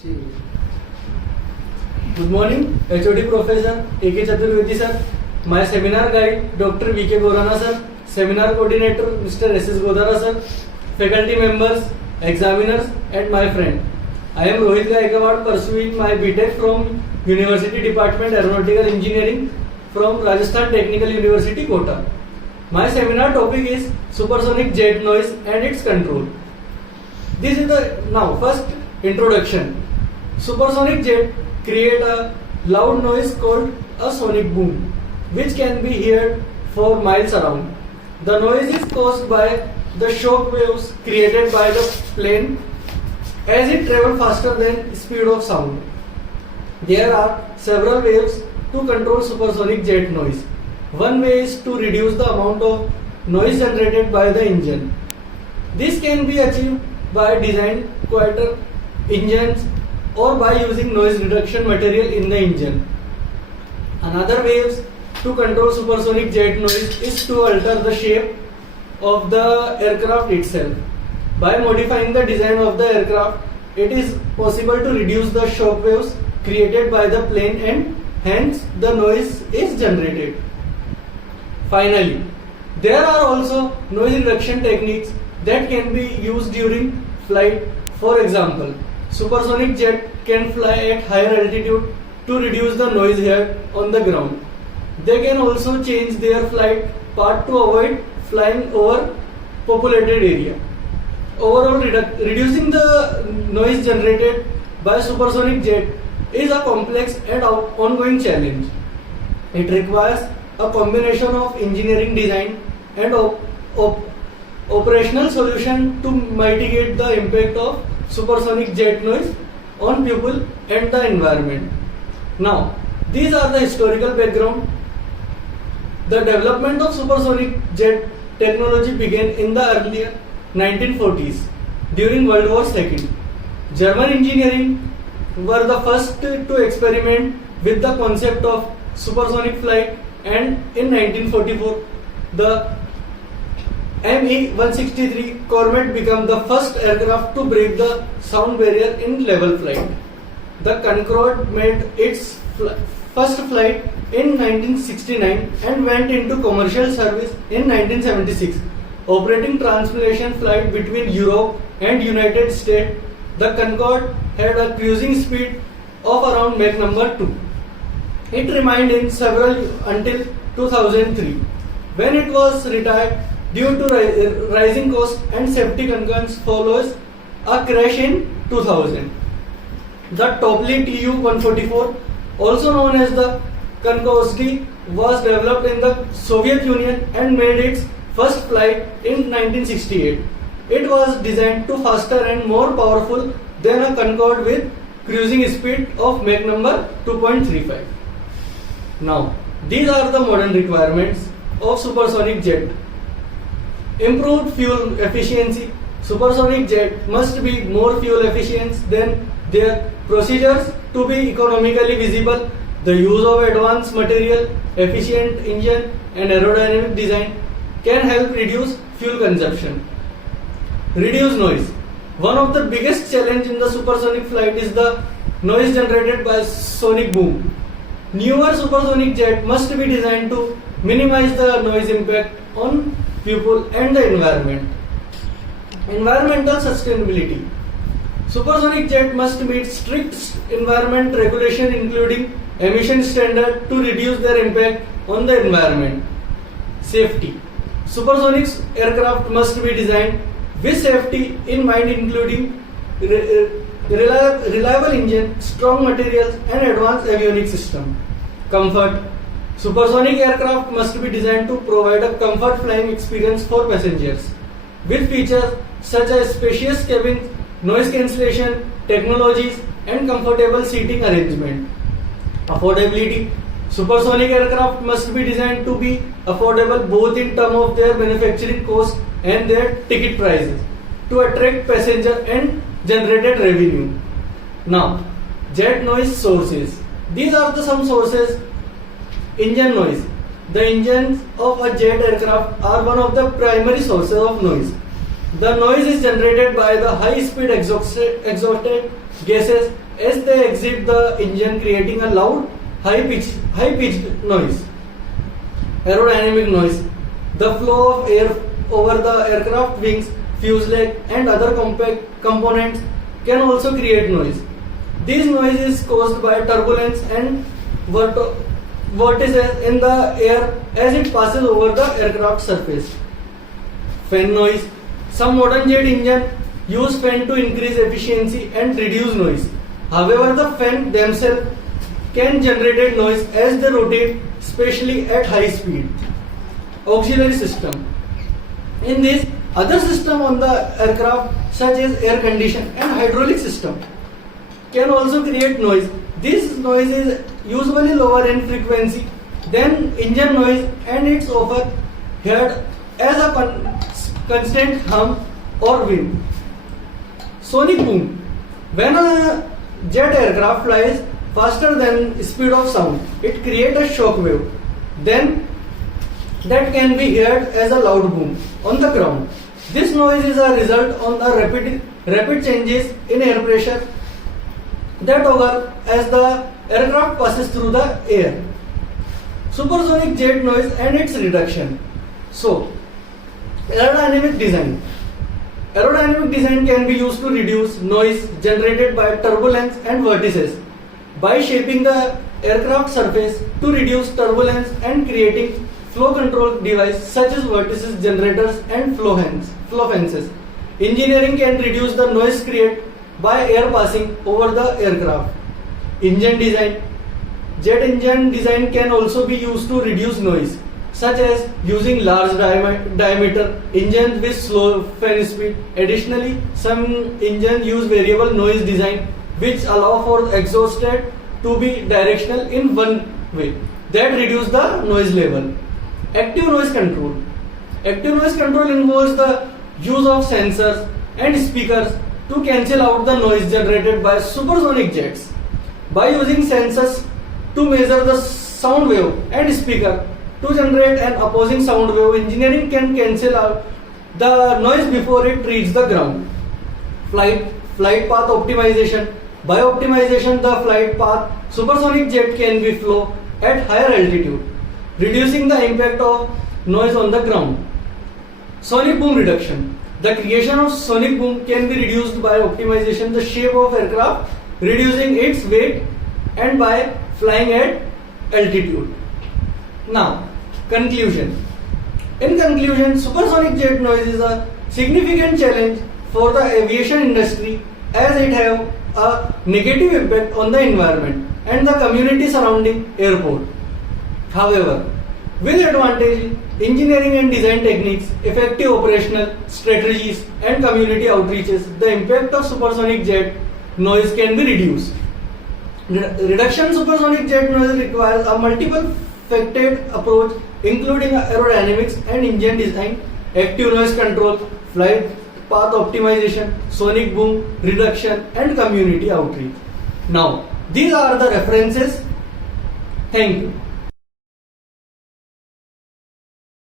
Good morning, HOD Professor A.K. Chaturvedi sir, my seminar guide Dr. V.K. Borana sir, seminar coordinator Mr. S.S. Godara sir, faculty members, examiners and my friend. I am Rohit Gaekwad pursuing my BTech from University Department Aeronautical Engineering from Rajasthan Technical University, Kota. My seminar topic is supersonic jet noise and its control. This is the first introduction. Supersonic jet create a loud noise called a sonic boom, which can be heard for miles around. The noise is caused by the shock waves created by the plane as it travels faster than speed of sound. There are several ways to control supersonic jet noise. One way is to reduce the amount of noise generated by the engine. This can be achieved by designing quieter engines or by using noise reduction material in the engine. Another way to control supersonic jet noise is to alter the shape of the aircraft itself. By modifying the design of the aircraft, it is possible to reduce the shock waves created by the plane and hence the noise is generated. Finally, there are also noise reduction techniques that can be used during flight. For example, supersonic jet can fly at higher altitude to reduce the noise heard on the ground. They can also change their flight path to avoid flying over populated area. Overall, reducing the noise generated by supersonic jet is a complex and ongoing challenge. It requires a combination of engineering design and operational solution to mitigate the impact of supersonic jet noise on people and the environment. Now, these are the historical background. The development of supersonic jet technology began in the earlier 1940s during World War II. German engineering were the first to experiment with the concept of supersonic flight, and in 1944 the Me-163 Corvette became the first aircraft to break the sound barrier in level flight. The Concorde made its first flight in 1969 and went into commercial service in 1976. Operating translation flight between Europe and United States, the Concorde had a cruising speed of around Mach number 2. It remained in several until 2003, when it was retired due to rising cost and safety concerns follows a crash in 2000. The Topley Tu-144, also known as the Concorde, was developed in the Soviet Union and made its first flight in 1968. It was designed to faster and more powerful than a Concorde with cruising speed of Mach number 2.35. Now, these are the modern requirements of supersonic jet. Improved fuel efficiency. Supersonic jet must be more fuel efficient than their procedures to be economically visible. The use of advanced material, efficient engine and aerodynamic design can help reduce fuel consumption. Reduce noise. One of the biggest challenge in the supersonic flight is the noise generated by sonic boom. Newer supersonic jet must be designed to minimize the noise impact on people and the environment. Environmental sustainability. Supersonic jet must meet strict environment regulation including emission standard to reduce their impact on the environment. Safety. Supersonic aircraft must be designed with safety in mind including reliable engine, strong materials and advanced avionics system. Comfort. Supersonic aircraft must be designed to provide a comfort flying experience for passengers with features such as spacious cabins, noise cancellation technologies and comfortable seating arrangement. Affordability. Supersonic aircraft must be designed to be affordable both in terms of their manufacturing cost and their ticket prices to attract passengers and generated revenue. Now, jet noise sources. These are some sources. Engine noise. The engines of a jet aircraft are one of the primary sources of noise. The noise is generated by the high-speed exhausted gases as they exit the engine, creating a loud, high-pitched noise. Aerodynamic noise. The flow of air over the aircraft wings, fuselage, and other compact components can also create noise. This noise is caused by turbulence and vortices in the air as it passes over the aircraft surface. Fan noise. Some modern jet engines use fan to increase efficiency and reduce noise. However, the fan themselves can generate noise as they rotate, especially at high speed. Auxiliary system. In this, other system on the aircraft such as air condition and hydraulic system can also create noise. This noise is usually lower in frequency than engine noise and it's often heard as a constant hum or wind. Sonic boom. When a jet aircraft flies faster than speed of sound, it creates a shock wave. Then that can be heard as a loud boom on the ground. This noise is a result of the rapid changes in air pressure that occur as the aircraft passes through the air. Supersonic jet noise and its reduction. So, aerodynamic design. Aerodynamic design can be used to reduce noise generated by turbulence and vortices by shaping the aircraft surface to reduce turbulence and creating flow control devices such as vortices generators and flow fences. Engineering can reduce the noise created by air passing over the aircraft. Engine design. Jet engine design can also be used to reduce noise, such as using large diameter engines with slow fan speed. Additionally, some engines use variable noise design which allow for exhaust to be directional in one way that reduce the noise level. Active noise control. Active noise control involves the use of sensors and speakers to cancel out the noise generated by supersonic jets. By using sensors to measure the sound wave and speaker to generate an opposing sound wave, engineering can cancel out the noise before it reaches the ground. Flight path optimization. By optimization the flight path, supersonic jet can be flow at higher altitude, reducing the impact of noise on the ground. Sonic boom reduction. The creation of sonic boom can be reduced by optimization the shape of aircraft, reducing its weight, and by flying at altitude. Now, conclusion. In conclusion, supersonic jet noise is a significant challenge for the aviation industry as it have a negative impact on the environment and the community surrounding airport. However, with advantage, engineering and design techniques, effective operational strategies and community outreaches, the impact of supersonic jet noise can be reduced. Reduction supersonic jet noise requires a multiple-faceted approach including aerodynamics and engine design, active noise control, flight path optimization, sonic boom reduction and community outreach. Now, these are the references. Thank you.